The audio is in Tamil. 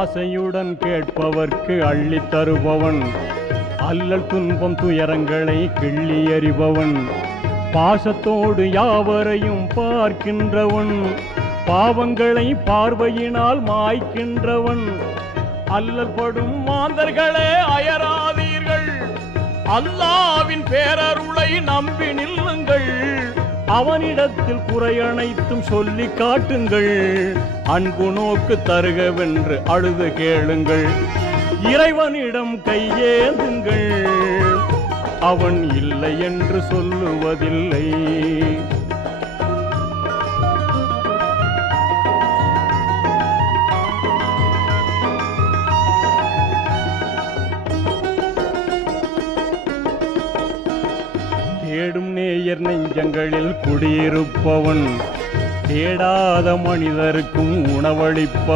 ஆசையுடன் கேட்பவர்க்கு அள்ளித் தருபவன், அல்லல் துன்பம் துயரங்களை கிள்ளி எறிபவன், பாசத்தோடு யாவரையும் பார்க்கின்றவன், பாவங்களை பார்வையினால் மாய்க்கின்றவன். அல்லல் படும் மாந்தர்களே அயராதீர்கள், அல்லாவின் பேரருளை நம்பி நில்லுங்கள். அவனிடத்தில் குறையனைத்தும் சொல்லி காட்டுங்கள், அன்பு நோக்கு தருகவென்று அழுது கேளுங்கள். இறைவனிடம் கையேந்துங்கள், அவன் இல்லை என்று சொல்லுவதில்லை. தேடும் நேயர் நெஞ்சங்களில் குடியிருப்பவன், தேடாத மனிதருக்கும் உணவளிப்பவன்.